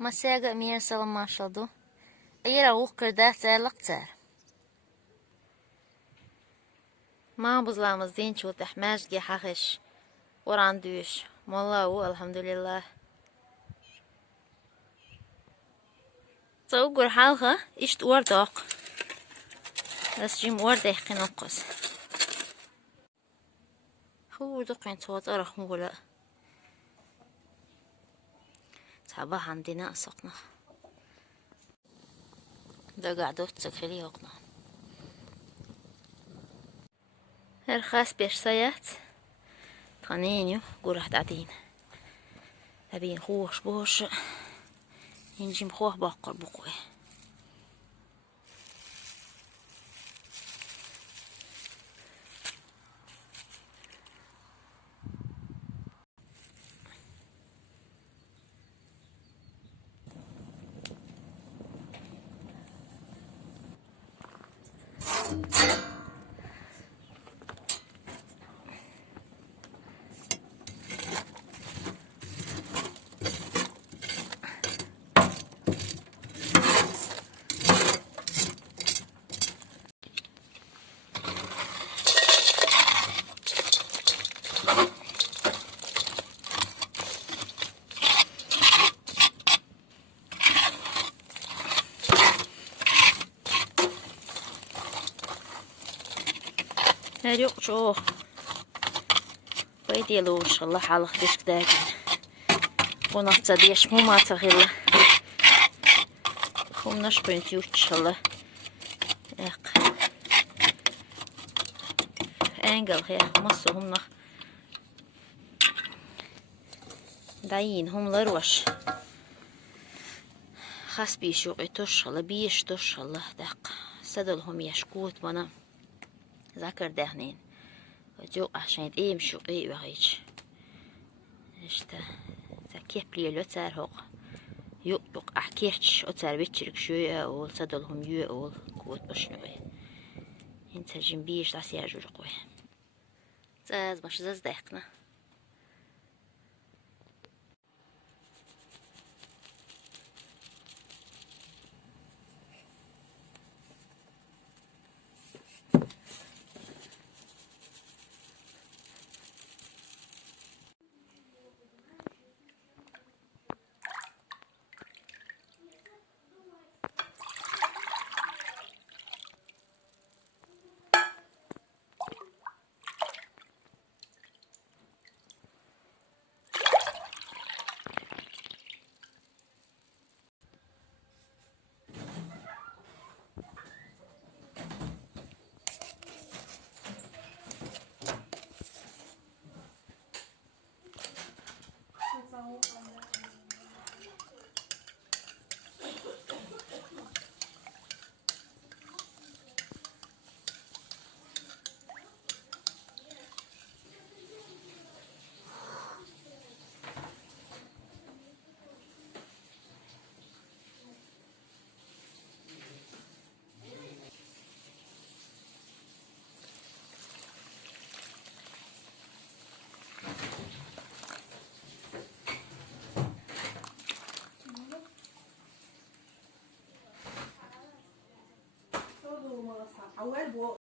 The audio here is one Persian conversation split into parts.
مساء مير سلام ما شدو أيرا وقر ده لقتر ما بظلامزين شو تحماش جي حخش وراندوش والله الحمد لله تصور حالها إيش توردق بس جيم وردق قنقص هو دقين صوت أرخ مولا صباح عندنا سقنا ده قاعدو تسكري هقنا الخاص بيش سيات طنينيو قرح تعدين أبين خوش بوش ينجم خوح باقر بقوي هريق شو بيدي لوش الله حالك ديش كداكين ونحتا ديش مو ما تغيلا خم نشبين تيوش الله ياق انقل هيك مصو هم نخ داين هم لروش خاص بيشو عتوش الله بيش توش الله داق سدلهم يشكوت منا ذكر دهنين وجو عشان ايه مشو ايه بغيش اشتا زكيب لي لوتر هوق يق احكيش اوتر بيتشرك شوية اول سدلهم يو اول كوت بشنوي انت جنبيش لاسيا جوجقوي زاز باش زاز داقنا اول بو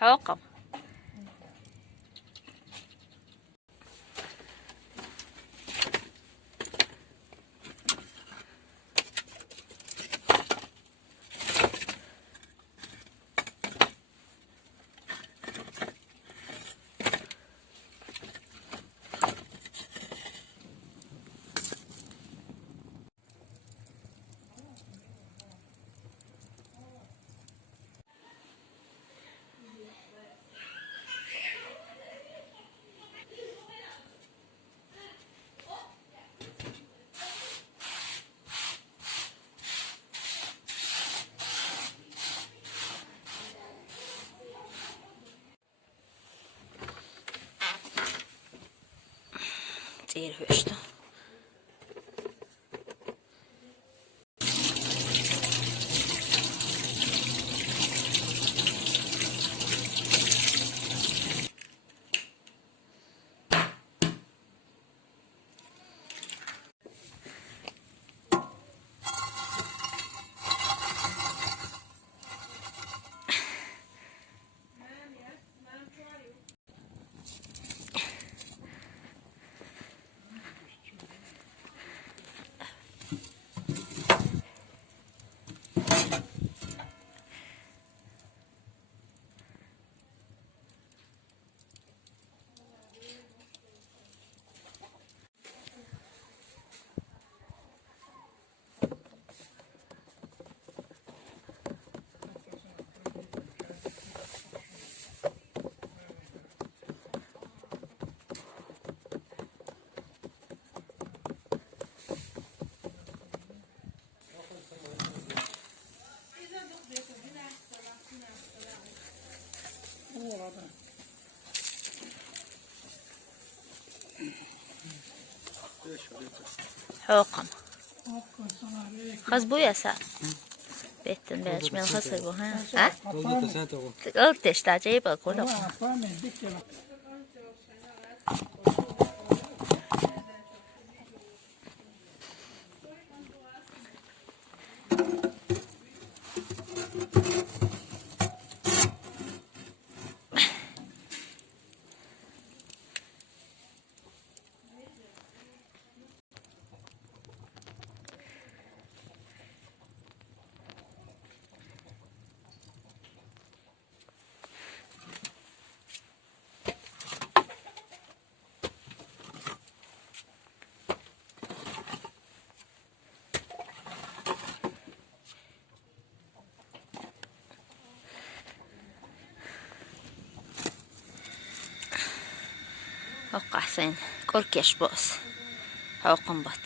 حوقم تير هشتو حوقم خاص بويا سا بيتن باش من خسر بوها ها قلتش تعجيبها كلها وقع حسين كركش بؤس حوقم بط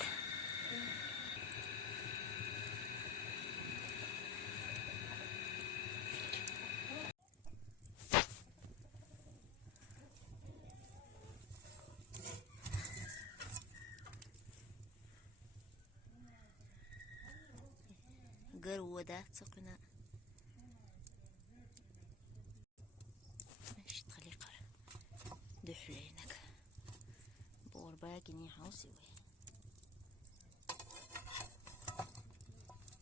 قرو ده تسقنا مش تخليقر دحلينك بور باقي حوسي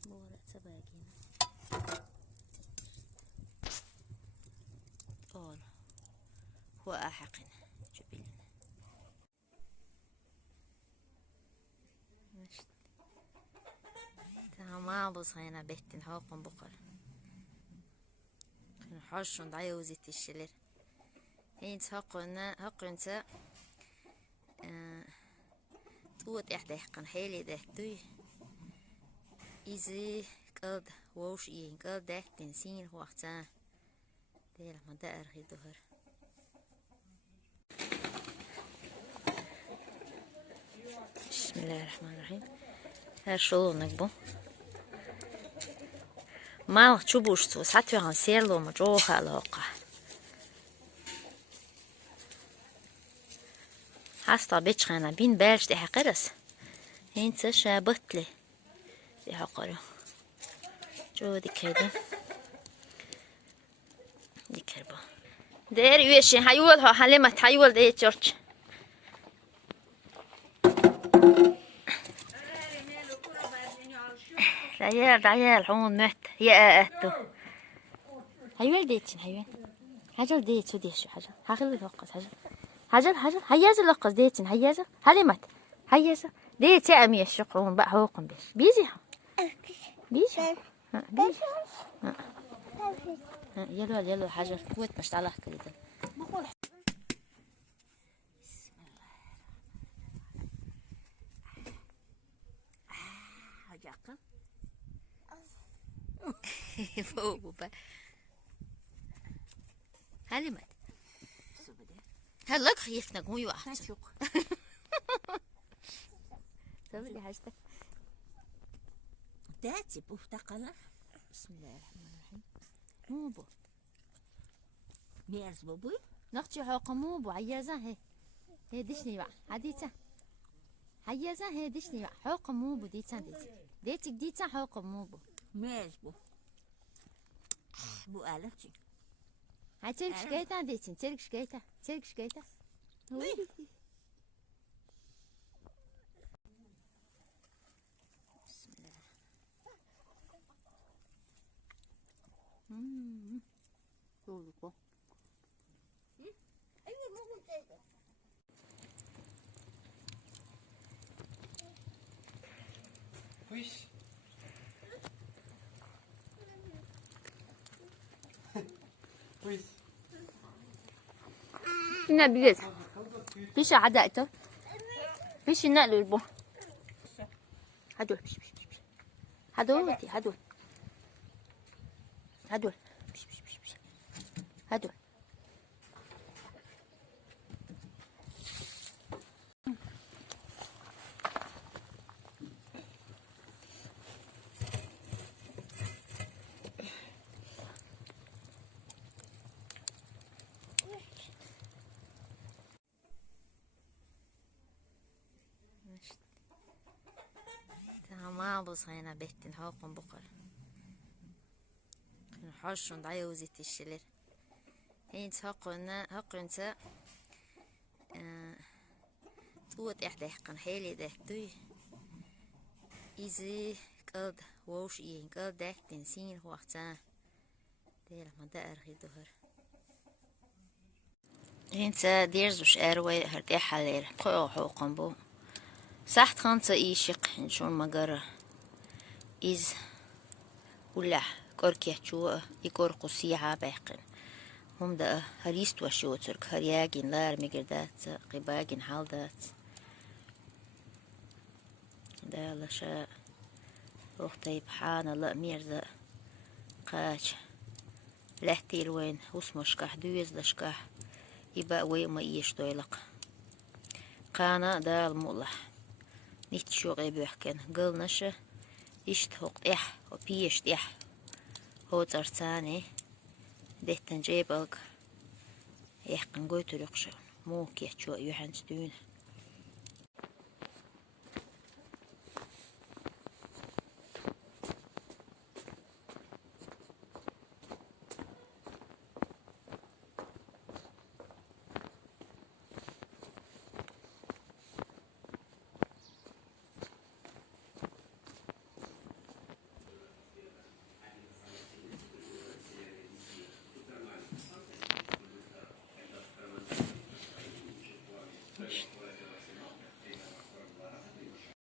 بور سباقين قول هو أحقنا جبلنا مش ما بصينا بيتن هاقم بقر حشون دعيوزي تشلر هينت هاقنتا توت إحدى حقن حيلي ده توي إزي قد ووش إيه قد ده تنسين وقتا ديلا ما دائر هي ظهر بسم الله الرحمن الرحيم هر شلون نقبو ما تشوفوش تو ساعات في عن سيرلو مجوها الواقع حاستا بيتش خانا بين بالش دي حقرس هين تشا بطلي دي حقرو جو دي كده دي كربو دير يوشي هيول ها حلمت هيول دي تشورش دعيال حون مات يا أتو هيول ديتين هيول هجل ديت سو ديشو هجل هغل الوقت هجل هيازل الوقت ديتين هيازل حلمت هيازل ديت يا أمي الشقون بقى هوقن بيزي بيزي يلو حجر قوت مش تعلق كده هجاقم فوق بقى حلمت هلك خيتنا قوي واحد شوق سوي حاجتك داتي بوفتقنا بسم الله الرحمن الرحيم موبو ميرز بوبوي نختي حوق موبو عيازة هي ديشني بقى عديتها حيزان هي ديشني حوق موبو ديتسان ديتك ديتسان حوق موبو ميز بو آلتي هاي تلك شكايتا ديتين تلك شكايتا بسم الله شوفوا Fish. Fish. هنا بيجي فيش عداءته فيش النقل البو هدول هدول ما بصينا بيتن هاقم بقر نحشون دعيوزي تشيلر هينت هاقنتا توت إحدى حقن حيلي دهتوي إزي قد ووش إيه قد دهت تنسين وقتا ديلا ما دائر هي دهر هينتا ديرزوش أروي هردي حالير قوة حوقن بو ساحت خانتا إيشق نشون مقرر إز ولا كوركي شو يكور قصيعة باقن هم ده هريست وشو ترك هرياجين لار مقردات قباجين حالدات ده لشاء روح طيب حانا لا ميرزا قاش لحتي الوين وسمشكح دويز لشكح يبقى ويما إيش دويلق قانا ده المولح نيت شو غيب يحكن قل نشه إشت هوق إح وبيشت إح هو ترتاني دهتن جيبلك يحقن قوتو رقشون مو كيحشو يوحن ستون